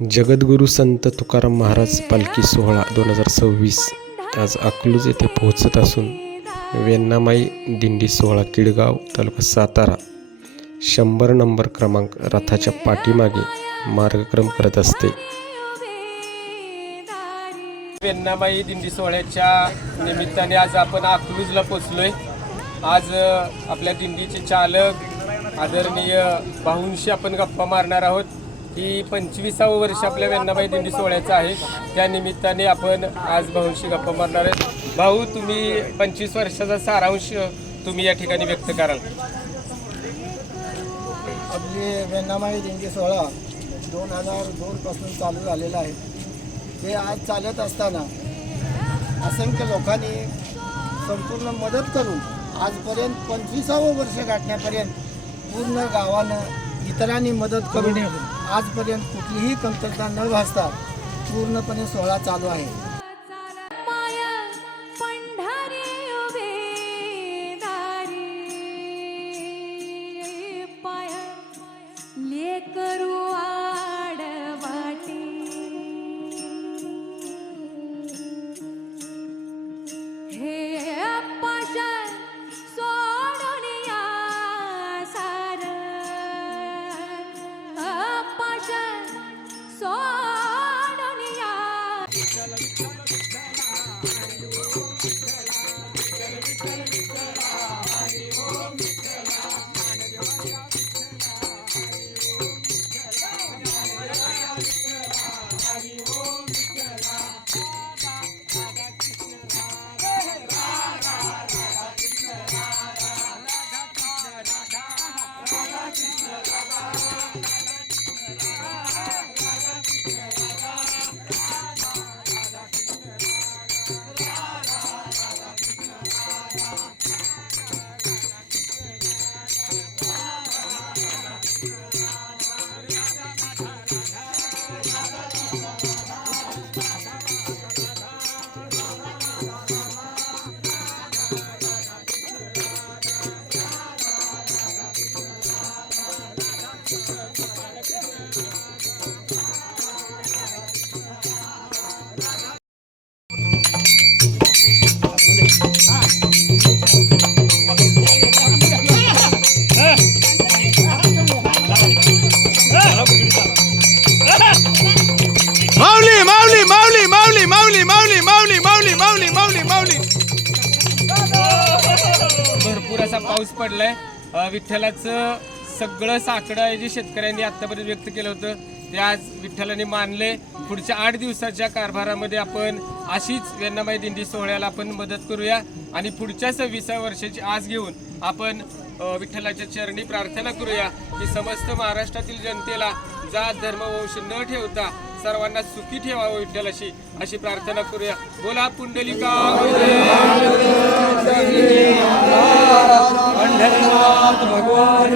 जगद्गुरू संत तुकाराम महाराज पालखी सोहळा 2026 आज अकलूज येथे पोहोचत असून वेण्णामाई दिंडी सोहळा किडगाव तालुका सातारा 100 नंबर क्रमांक रथाच्या पाठीमागे मार्गक्रम करत असते। वेण्णामाई दिंडी सोहळ्याच्या निमित्ताने आज आपण अकलूजला पोचलोय। आज आपल्या दिंडीचे चालक आदरणीय भाऊंशी आपण गप्पा मारणार आहोत। ही 25वे वर्ष आपल्या वेण्णामाई दिंडी सोहळ्याचं आहे। त्या निमित्ताने आपण आज भाऊंशी गप्पा मारणार आहोत। भाऊ, तुम्ही 25 वर्षाचा सारांश तुम्ही या ठिकाणी व्यक्त कराल? आपली वेण्णामाई दिंडी सोहळा 2002 पासून चालू झालेला आहे। हे आज चालत असताना असंख्य लोकांनी संपूर्ण मदत करून आजपर्यंत 25वे वर्ष गाठण्यापर्यंत पूर्ण गावानं इतरांनी मदत करून आजपर्यंत कुठलीही कमतरता न भासता पूर्णपणे सोहळा चालू आहे। भरपूर असा पाऊस पडलाय। विठ्ठलाचं सगळं साकडं जे शेतकऱ्यांनी आतापर्यंत व्यक्त केलं होतं ते आज विठ्ठलाने मानले। पुढच्या 8 दिवसाच्या कारभारामध्ये आपण अशीच वेण्णामाई दिंडी सोहळ्याला आपण मदत करूया आणि पुढच्या 26व्या वर्षाची आस घेऊन आपण विठ्ठलाच्या चरणी प्रार्थना करूया की समस्त महाराष्ट्रातील जनतेला जात धर्म वंश न ठेवता सर्वांना सुखी ठेवावं विठ्ठलाशी अशी प्रार्थना करूया। बोला पुंडलिका भगवान